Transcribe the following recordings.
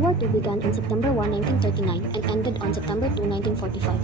World War II began on September 1, 1939 and ended on September 2, 1945.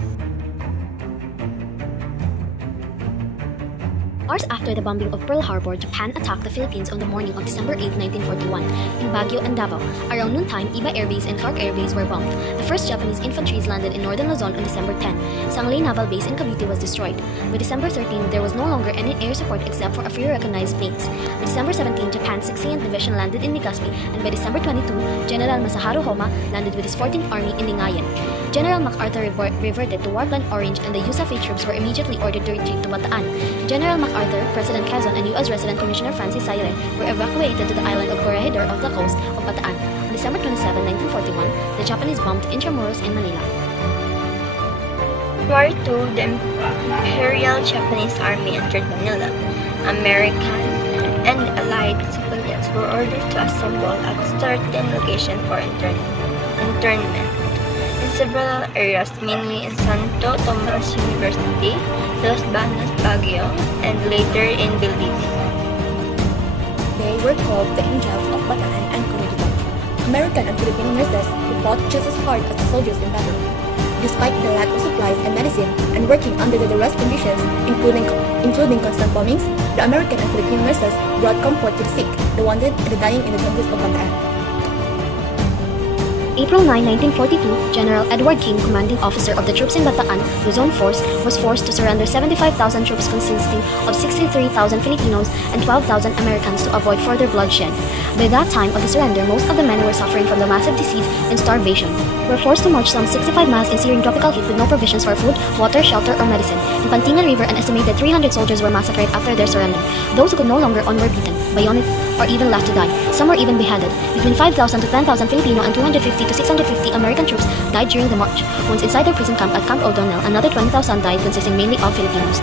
Hours after the bombing of Pearl Harbor, Japan attacked the Philippines on the morning of December 8, 1941. In Baguio and Davao, around noontime, Iba Air Base and Clark Air Base were bombed. The first Japanese infantry landed in northern Luzon on December 10. Sangley Naval Base in Cavite was destroyed. By December 13, there was no longer any air support except for a few recognized planes. By December 17, Japan's 60th Division landed in Legazpi, and by December 22, General Masaharu Homa landed with his 14th Army in Lingayen. General MacArthur reverted to War Plan Orange, and the USAF troops were immediately ordered to retreat to Bataan. General MacArthur, President Quezon, and U.S. Resident Commissioner Francis Sayre were evacuated to the island of Corregidor off the coast of Bataan. On December 27, 1941, the Japanese bombed Intramuros and Manila. War II, the Imperial Japanese Army entered Manila. American and Allied civilians were ordered to assemble at certain locations for internment. In several areas, mainly in Santo Tomas University, Los Baños, Baguio, and later in Bilibid. They were called the Angels of Bataan and Corregidor. American and Filipino nurses who fought just as hard as the soldiers in battle. Despite the lack of supplies and medicine and working under the duress conditions, including constant bombings, the American and Filipino nurses brought comfort to the sick, the wounded, and the dying in the jungles of Bataan. April 9, 1942, General Edward King, commanding officer of the troops in Bataan, Luzon Force, was forced to surrender 75,000 troops consisting of 63,000 Filipinos and 12,000 Americans to avoid further bloodshed. By that time of the surrender, most of the men were suffering from the massive disease and starvation. They were forced to march some 65 miles in searing tropical heat with no provisions for food, water, shelter, or medicine. In Pantingan River, an estimated 300 soldiers were massacred after their surrender. Those who could no longer on were beaten, bayoneted, or even left to die. Some were even beheaded. Between 5,000 to 10,000 Filipino and 250 to 650 American troops died during the march. Once inside their prison camp at Camp O'Donnell, another 20,000 died, consisting mainly of Filipinos.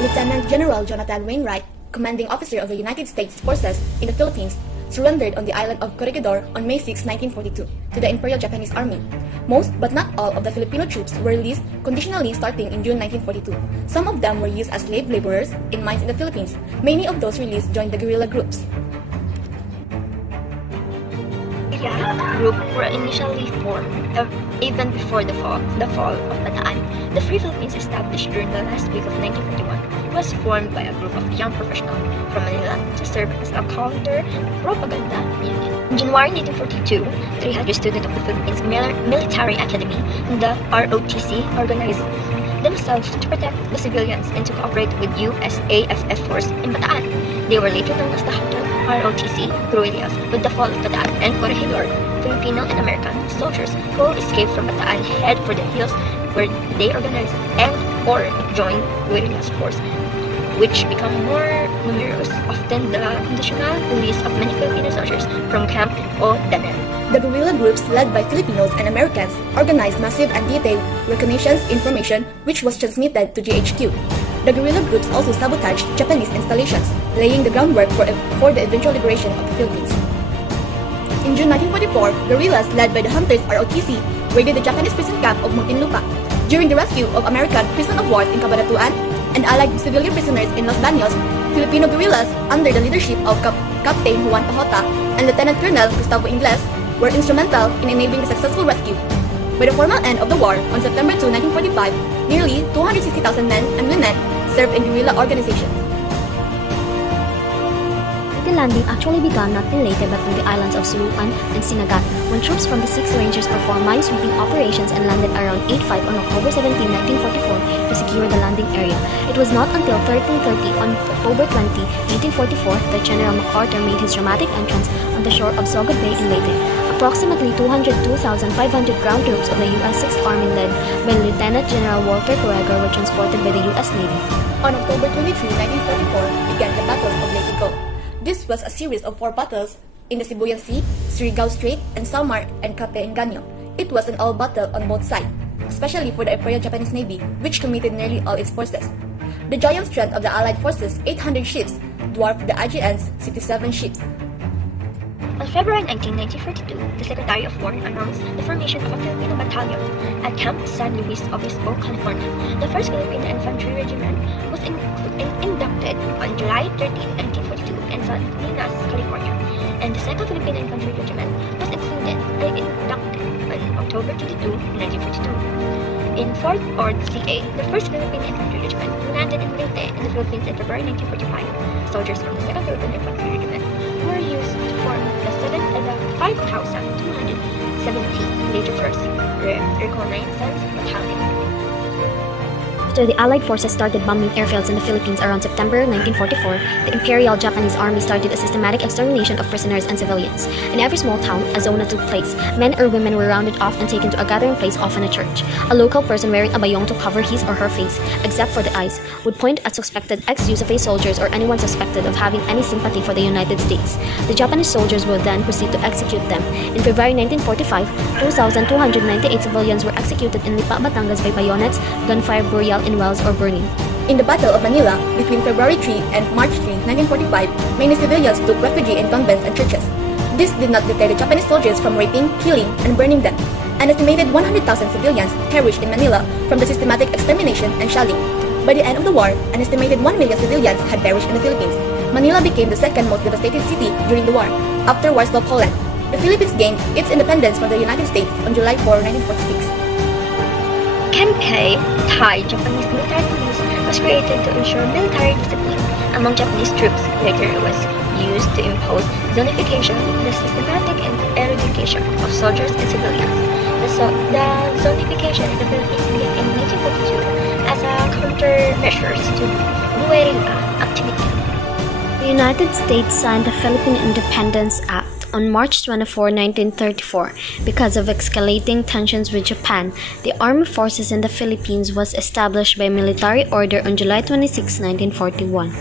Lieutenant General Jonathan Wainwright, commanding officer of the United States Forces in the Philippines, surrendered on the island of Corregidor on May 6, 1942, to the Imperial Japanese Army. Most, but not all, of the Filipino troops were released conditionally starting in June 1942. Some of them were used as slave laborers in mines in the Philippines. Many of those released joined the guerrilla groups. Group were initially formed even before the fall of Bataan. The Free Philippines, established during the last week of 1941, was formed by a group of young professionals from Manila to serve as a counter-propaganda unit. In January 1942, 300 students of the Philippines Military Academy and the ROTC organized themselves to protect the civilians and to cooperate with USAFF force in Bataan. They were later known as the Hunter ROTC guerrillas. With the fall of Bataan and Corregidor, Filipino and American soldiers who escaped from Bataan head for the hills where they organized or joined guerrillas force, which become more numerous, often the conditional release of many Filipino soldiers from Camp O'Donnell. The guerrilla groups led by Filipinos and Americans organized massive and detailed reconnaissance information which was transmitted to GHQ. The guerrilla groups also sabotaged Japanese installations, laying the groundwork for the eventual liberation of the Philippines. In June 1944, guerrillas led by the Hunters ROTC raided the Japanese prison camp of Muntinlupa. During the rescue of American prison of war in Cabanatuan and Allied civilian prisoners in Los Baños, Filipino guerrillas under the leadership of Captain Juan Pajota and Lieutenant Colonel Gustavo Ingles were instrumental in enabling the successful rescue. By the formal end of the war on September 2, 1945, nearly 260,000 men and women served in guerrilla organizations. The landing actually began not till later but on the islands of Suluan and Sinagat, when troops from the 6th Rangers performed mine-sweeping operations and landed around 8:05 on October 17, 1944 to secure the landing area. It was not until 13:30 on October 20, 1944 that General MacArthur made his dramatic entrance on the shore of Sogod Bay in Leyte. Approximately 202,500 ground troops of the U.S. 6th Army led by Lieutenant General Walter Correger were transported by the U.S. Navy. On October 23, 1944, began the Battles of Leyte Gulf. This was a series of 4 battles in the Sibuyan Sea, Surigao Strait, and Samar and Cape Engaño. It was an all battle on both sides, especially for the Imperial Japanese Navy, which committed nearly all its forces. The giant strength of the Allied forces, 800 ships, dwarfed the IJN's 67 ships. On February 19, 1942, the Secretary of War announced the formation of a Filipino battalion at Camp San Luis Obispo, California. The 1st Filipino Infantry Regiment was inducted on July 13, 1942 in Salinas, California, and the 2nd Filipino Infantry Regiment was included December 22, 1942. In Fort Ord, CA, the 1st Philippine Infantry Regiment landed in Leyte in the Philippines in February 1945. Soldiers from the 2nd Philippine Infantry Regiment were used to form the 5,270 later 1st Reconnaissance Battalion. After the Allied forces started bombing airfields in the Philippines around September 1944, the Imperial Japanese Army started a systematic extermination of prisoners and civilians. In every small town, a zona took place. Men or women were rounded off and taken to a gathering place, often a church. A local person wearing a bayong to cover his or her face, except for the eyes, would point at suspected ex-Yusufei soldiers or anyone suspected of having any sympathy for the United States. The Japanese soldiers would then proceed to execute them. In February 1945, 2,298 civilians were executed in Lipa, Batangas by bayonets, gunfire, burial in wells, or burning. In the Battle of Manila, between February 3 and March 3, 1945, many civilians took refuge in convents and churches. This did not deter the Japanese soldiers from raping, killing, and burning them. An estimated 100,000 civilians perished in Manila from the systematic extermination and shelling. By the end of the war, an estimated 1 million civilians had perished in the Philippines. Manila became the second most devastated city during the war, after Warsaw, Poland. The Philippines gained its independence from the United States on July 4, 1946. Kenpei, Thai Japanese military police, was created to ensure military discipline among Japanese troops. Later, it was used to impose zonification, the systematic eradication of soldiers and civilians. The zonification in the Philippines began in 1942 as a countermeasure to guerrilla activity. The United States signed the Philippine Independence Act on March 24, 1934. Because of escalating tensions with Japan, the Armed Forces in the Philippines was established by military order on July 26, 1941.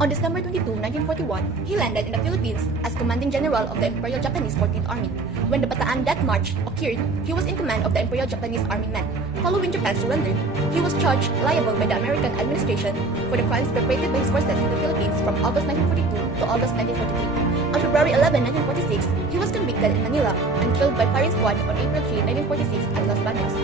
On December 22, 1941, he landed in the Philippines as Commanding General of the Imperial Japanese 14th Army. When the Bataan Death March occurred, he was in command of the Imperial Japanese Army men. Following Japan's surrender, he was charged liable by the American administration for the crimes perpetrated by his forces in the Philippines from August 1942 to August 1943. On February 11, 1946, he was convicted in Manila and killed by firing squad on April 3, 1946 at Los Baños.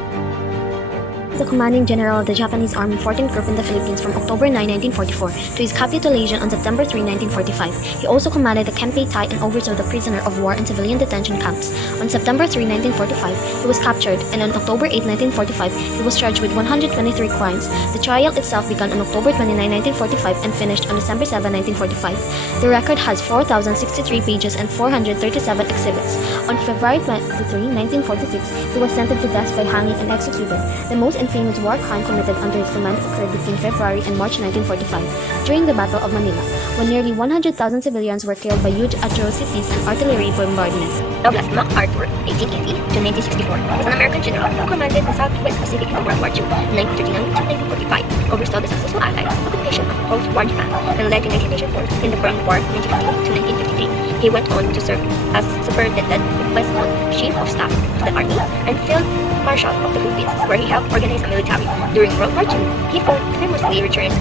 The commanding general of the Japanese Army 14th Group in the Philippines from October 9, 1944 to his capitulation on September 3, 1945. He also commanded the Kenpei Thai and oversaw the prisoner of war and civilian detention camps. On September 3, 1945, he was captured, and on October 8, 1945, he was charged with 123 crimes. The trial itself began on October 29, 1945 and finished on December 7, 1945. The record has 4,063 pages and 437 exhibits. On February 23, 1946, he was sentenced to death by hanging and executed. The most infamous war crime committed under his command occurred between February and March 1945, during the Battle of Manila, when nearly 100,000 civilians were killed by huge atrocities and artillery bombardment. Douglas MacArthur, 1880 to 1964, was an American general who commanded the Southwest Pacific in World War II, 1939 to 1945, oversaw the successful Allied occupation of post-war Japan, and led the United Nations force in the Korean War 1950 to 1953. He went on to serve as Superintendent Vice Chief of Staff of the Army and Field Marshal of the Philippines, where he helped organize a military. During World War II, he famously returned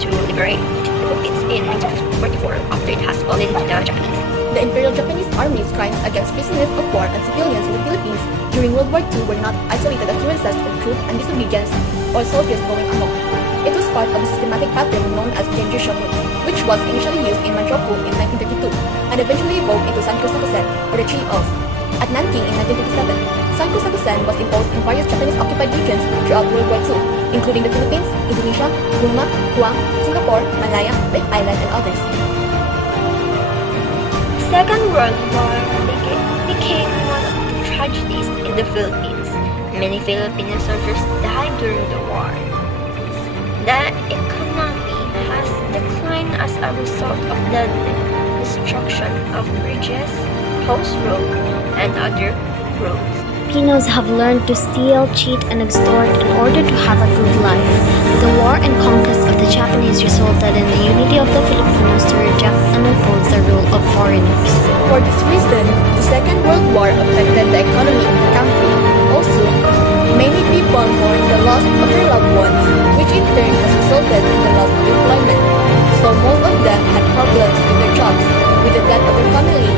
to liberate the Philippines in 1944 after it has fallen to the Japanese. The Imperial Japanese Army's crimes against prisoners of war and civilians in the Philippines during World War II were not isolated occurrences of truth and disobedience or soldiers going amok. It was part of a systematic pattern known as Genjushoku, which was initially used in Manchukuo in 1932 and eventually evolved into Sankosakusen, or the Tree of. At Nanking in 1937, Sankosakusen was imposed in various Japanese-occupied regions throughout World War II, including the Philippines, Indonesia, Burma, Guam, Singapore, Malaya, Lake Island, and others. Second World War became one of the tragedies in the Philippines. Many Filipino soldiers died during the war. The economy has declined as a result of the destruction of bridges, post roads, and other roads. Filipinos have learned to steal, cheat, and extort in order to have a good life. The war and conquest of the Japanese resulted in the unity of the Filipinos to reject and oppose the rule of foreigners. For this reason, the Second World War affected the economy of the country. Also, many people mourn the loss of their loved ones, which in turn has resulted in the loss of employment. So most of them had problems with their jobs. With the death of their family,